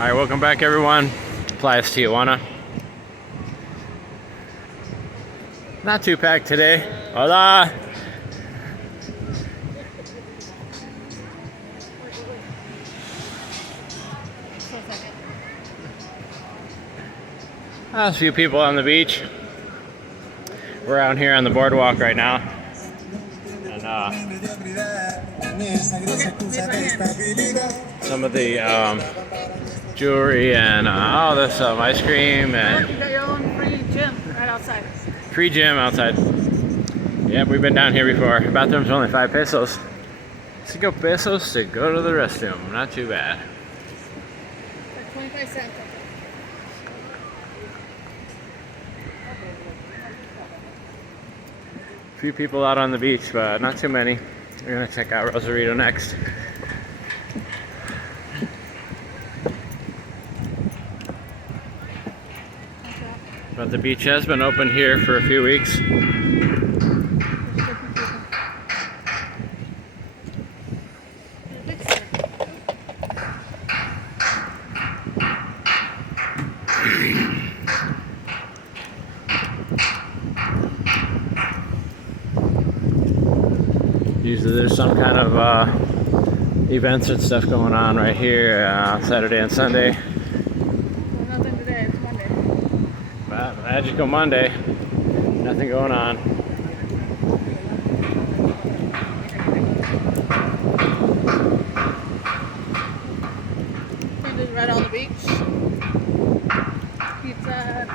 Alright, welcome back everyone. Playas de Tijuana. Not too packed today. Hola! A few people on the beach. We're out here on the boardwalk right now. And some of the jewelry and oh, there's some ice cream and you got your own free gym right outside. Free gym outside. Yep, we've been down here before. Bathroom's only 5 pesos. 5 pesos to go to the restroom. Not too bad. Like 25 cents. Few people out on the beach, but not too many. We're gonna check out Rosarito next. But the beach has been open here for a few weeks. Usually there's some kind of events and stuff going on right here Saturday and Sunday. Nothing today, it's Monday. Magical Monday. Nothing going on. Vendors right on the beach. Pizza.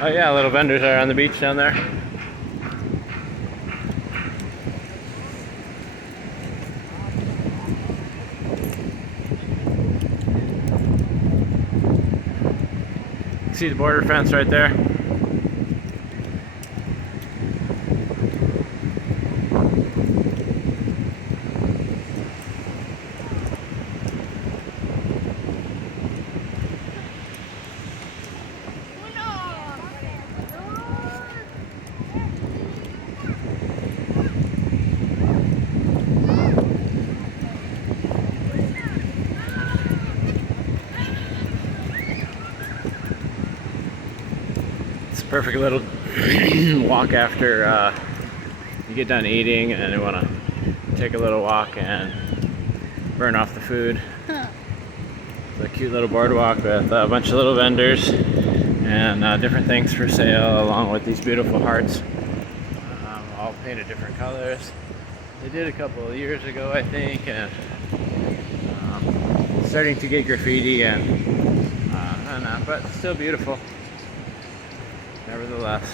Oh yeah, little vendors are on the beach down there. See the border fence right there? Perfect little walk after you get done eating and you want to take a little walk and burn off the food. It's a cute little boardwalk with a bunch of little vendors and different things for sale, along with these beautiful hearts, all painted different colors. They did a couple of years ago, I think, and starting to get graffiti and I don't know, but still beautiful. Nevertheless,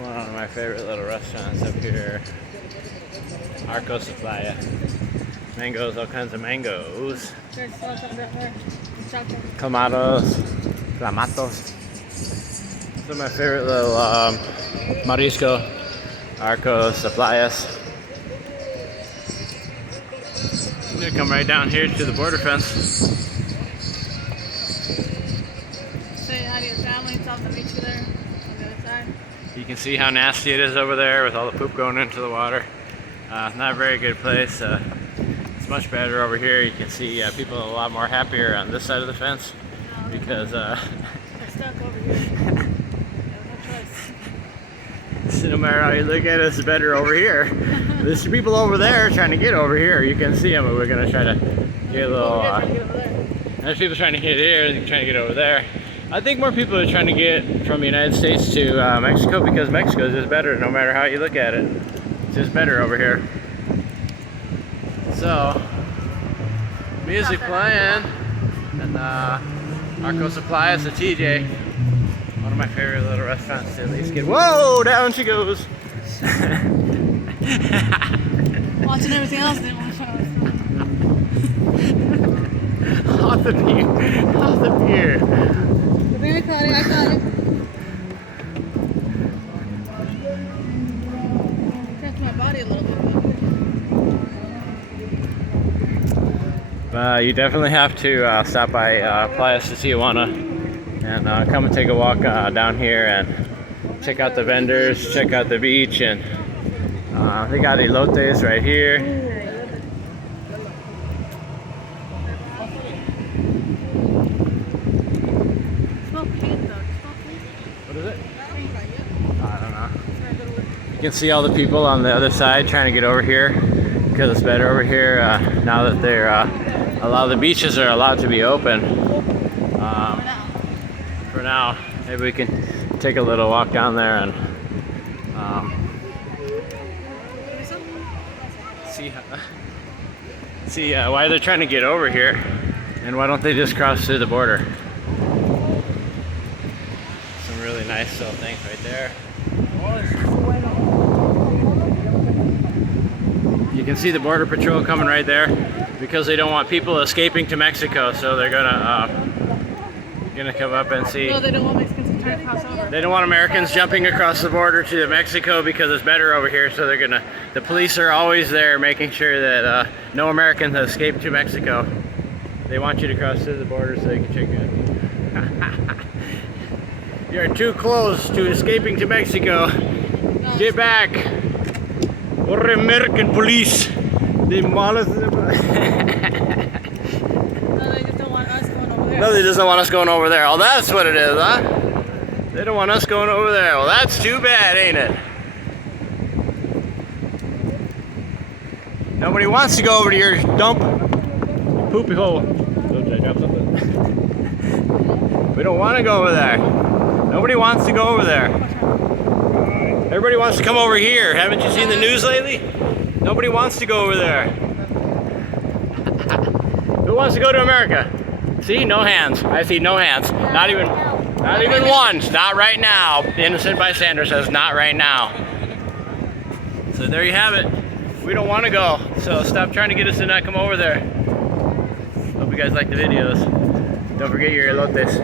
one of my favorite little restaurants up here, Arcos de Playas. Mangoes, all kinds of mangoes. There's something down there. Chocolate. Clamatos. These are my favorite little marisco, Arcos de Playas. I'm gonna come right down here to the border fence. Say hi to your family, tell them to meet you there on the other side. You can see how nasty it is over there with all the poop going into the water. Not a very good place. It's much better over here. You can see people a lot more happier on this side of the fence because they're stuck over here. They have no choice. So no matter how you look at it, it's better over here. There's people over there trying to get over here. You can see them, but we're gonna try to get a little. There's people trying to get here and trying to get over there. I think more people are trying to get from the United States to Mexico because Mexico is just better no matter how you look at it. It's just better over here. So, music playing and Arcos de Playas, the TJ. One of my favorite little restaurants to at least get. Whoa, down she goes. Watching everything else, didn't want to show us. Off the pier, off the pier. I caught it, I caught it. Catch my body a little bit. You definitely have to stop by Palyas de Tijuana and come and take a walk down here and check out the vendors, check out the beach, and they got elotes right here. can see all the people on the other side trying to get over here because it's better over here now that they're a lot of the beaches are allowed to be open. For now, maybe we can take a little walk down there and see why they're trying to get over here, and why don't they just cross through the border. Some really nice little things right there. You can see the border patrol coming right there because they don't want people escaping to Mexico, so they're gonna come up and see. No, they don't want Mexicans trying to cross over. They don't want Americans jumping across the border to Mexico because it's better over here, so the police are always there making sure that no Americans escape to Mexico. They want you to cross through the border so they can check you. You're too close to escaping to Mexico. No, Get back. Or American police. They want us. no, they just don't want us going over there. No, they just don't want us going over there. Oh, that's what it is, huh? They don't want us going over there. Well, that's too bad, ain't it? Nobody wants to go over to your dump. Poopy hole. Oh, did I drop something? We don't want to go over there. Nobody wants to go over there. Everybody wants to come over here. Haven't you seen the news lately? Nobody wants to go over there. Who wants to go to America? See, no hands. I see no hands. Not even one. Not right now. The innocent bystander says not right now. So there you have it. We don't want to go. So stop trying to get us to not come over there. Hope you guys like the videos. Don't forget your elotes.